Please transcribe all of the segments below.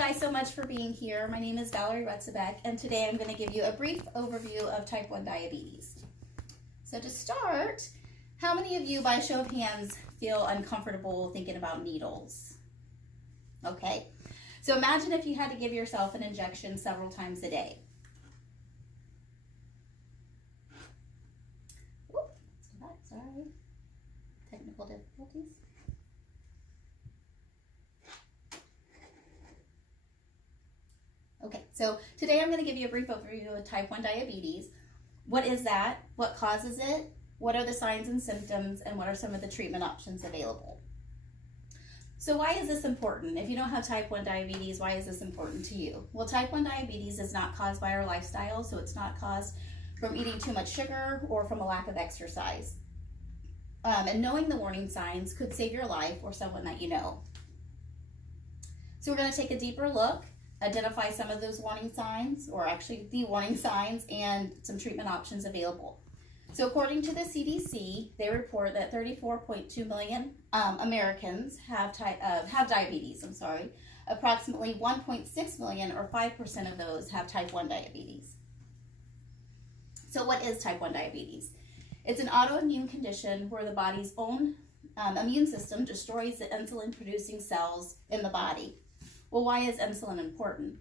guys so much for being here. My name is Valerie Retzebek, and today I'm going to give you a brief overview of type 1 diabetes. So to start, how many of you, by a show of hands, feel uncomfortable thinking about needles? Okay, so imagine if you had to give yourself an injection several times a day. Let's go back, sorry. Technical difficulties. Okay, so today I'm going to give you a brief overview of type 1 diabetes. What is that? What causes it? What are the signs and symptoms? And what are some of the treatment options available? So why is this important? If you don't have type 1 diabetes, why is this important to you? Well, type 1 diabetes is not caused by our lifestyle, so it's not caused from eating too much sugar or from a lack of exercise. And knowing the warning signs could save your life or someone that you know. So we're going to take a deeper look, identify some of those warning signs, or actually the warning signs, and some treatment options available. So according to the CDC, they report that 34.2 million Americans have diabetes. Approximately 1.6 million, or 5% of those, have type 1 diabetes. So what is type 1 diabetes? It's an autoimmune condition where the body's own immune system destroys the insulin-producing cells in the body. Well, why is insulin important?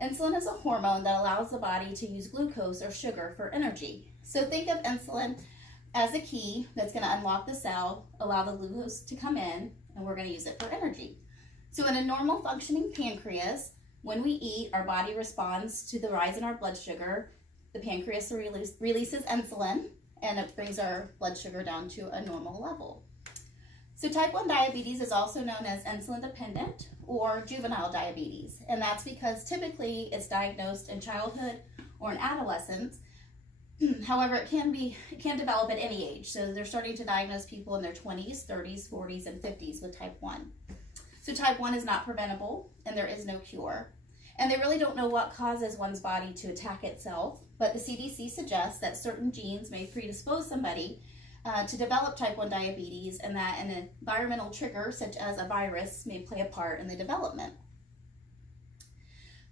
Insulin is a hormone that allows the body to use glucose or sugar for energy. So think of insulin as a key that's going to unlock the cell, allow the glucose to come in, and we're going to use it for energy. So in a normal functioning pancreas, when we eat, our body responds to the rise in our blood sugar. The pancreas releases insulin, and it brings our blood sugar down to a normal level. So type 1 diabetes is also known as insulin dependent or juvenile diabetes, and that's because typically it's diagnosed in childhood or in adolescence. However, it can develop at any age. So they're starting to diagnose people in their 20s, 30s, 40s, and 50s with type 1. So type 1 is not preventable, and there is no cure. And they really don't know what causes one's body to attack itself, but the CDC suggests that certain genes may predispose somebody to develop type 1 diabetes, and that an environmental trigger such as a virus may play a part in the development.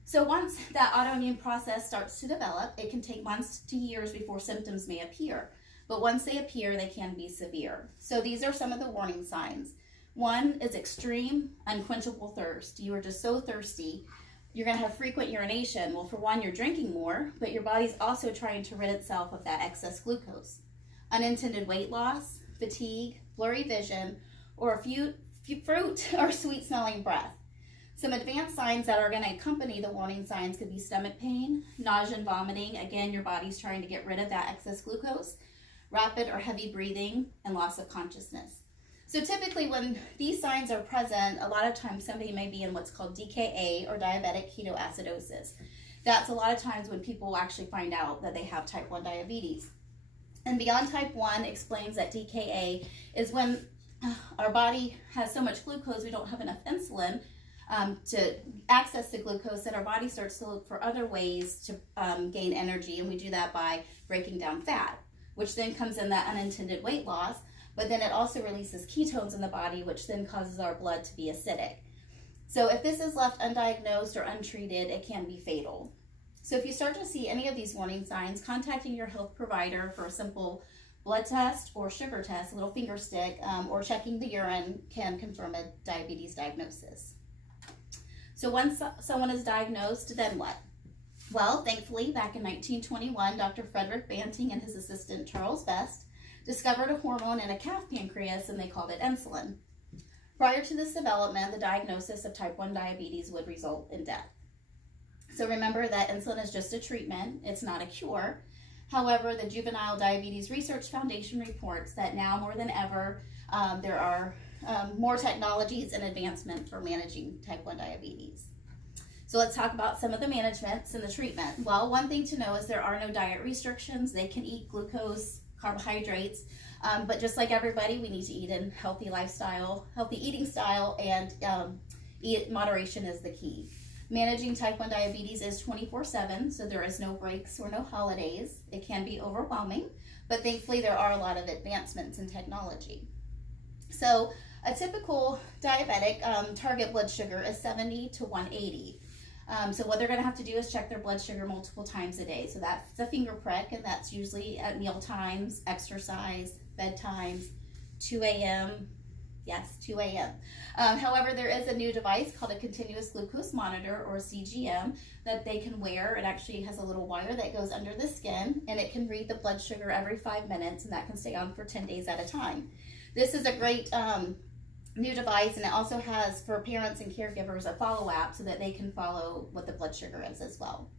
So once that autoimmune process starts to develop, it can take months to years before symptoms may appear. But once they appear, they can be severe. So these are some of the warning signs. One is extreme, unquenchable thirst. You are just so thirsty. You're going to have frequent urination. Well, for one, you're drinking more, but your body's also trying to rid itself of that excess glucose. Unintended weight loss, fatigue, blurry vision, or a few fruit or sweet-smelling breath. Some advanced signs that are going to accompany the warning signs could be stomach pain, nausea and vomiting. Again, your body's trying to get rid of that excess glucose, rapid or heavy breathing, and loss of consciousness. So typically when these signs are present, a lot of times somebody may be in what's called DKA, or diabetic ketoacidosis. That's a lot of times when people actually find out that they have type 1 diabetes. And Beyond Type 1 explains that DKA is when our body has so much glucose, we don't have enough insulin to access the glucose, that our body starts to look for other ways to gain energy, and we do that by breaking down fat, which then comes in that unintended weight loss, but then it also releases ketones in the body, which then causes our blood to be acidic. So if this is left undiagnosed or untreated, it can be fatal. So if you start to see any of these warning signs, contacting your health provider for a simple blood test or sugar test, a little finger stick, or checking the urine can confirm a diabetes diagnosis. So once someone is diagnosed, then what? Well, thankfully, back in 1921, Dr. Frederick Banting and his assistant Charles Best discovered a hormone in a calf pancreas, and they called it insulin. Prior to this development, the diagnosis of type 1 diabetes would result in death. So remember that insulin is just a treatment, it's not a cure. However, the Juvenile Diabetes Research Foundation reports that now more than ever, there are more technologies and advancement for managing type 1 diabetes. So let's talk about some of the managements and the treatment. Well, one thing to know is there are no diet restrictions. They can eat glucose, carbohydrates, but just like everybody, we need to eat in healthy eating style, and moderation is the key. Managing type 1 diabetes is 24/7, so there is no breaks or no holidays. It can be overwhelming, but thankfully there are a lot of advancements in technology. So a typical diabetic target blood sugar is 70 to 180. So what they're going to have to do is check their blood sugar multiple times a day. So that's a finger prick, and that's usually at meal times, exercise, bedtimes, 2 a.m. Yes, 2 a.m. However, there is a new device called a continuous glucose monitor, or CGM, that they can wear. It actually has a little wire that goes under the skin, and it can read the blood sugar every 5 minutes, and that can stay on for 10 days at a time. This is a great new device, and it also has, for parents and caregivers, a follow app so that they can follow what the blood sugar is as well.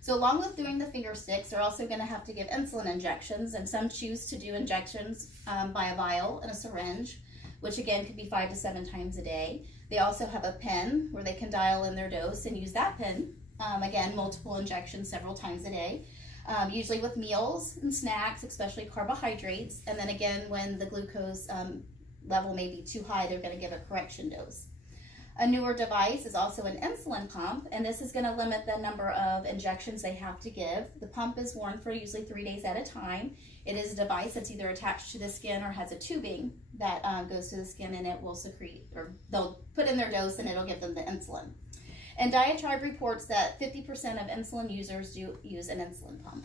So along with doing the finger sticks, they're also going to have to give insulin injections, and some choose to do injections by a vial and a syringe, which again could be 5 to 7 times a day. They also have a pen where they can dial in their dose and use that pen. Again, multiple injections several times a day, usually with meals and snacks, especially carbohydrates. And then again, when the glucose level may be too high, they're going to give a correction dose. A newer device is also an insulin pump, and this is going to limit the number of injections they have to give. The pump is worn for usually 3 days at a time. It is a device that's either attached to the skin or has a tubing that goes to the skin, and it will secrete, or they'll put in their dose and it'll give them the insulin. And Diatribe reports that 50% of insulin users do use an insulin pump.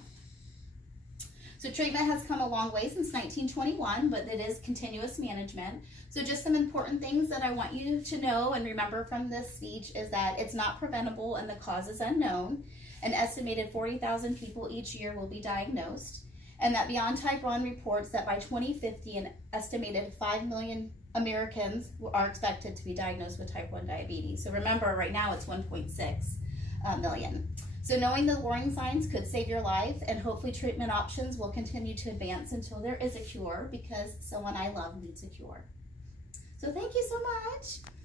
So treatment has come a long way since 1921, but it is continuous management. So just some important things that I want you to know and remember from this speech is that it's not preventable and the cause is unknown. An estimated 40,000 people each year will be diagnosed. And that Beyond Type 1 reports that by 2050, an estimated 5 million Americans are expected to be diagnosed with type 1 diabetes. So remember, right now it's 1.6 million. So knowing the warning signs could save your life, and hopefully treatment options will continue to advance until there is a cure, because someone I love needs a cure. So thank you so much.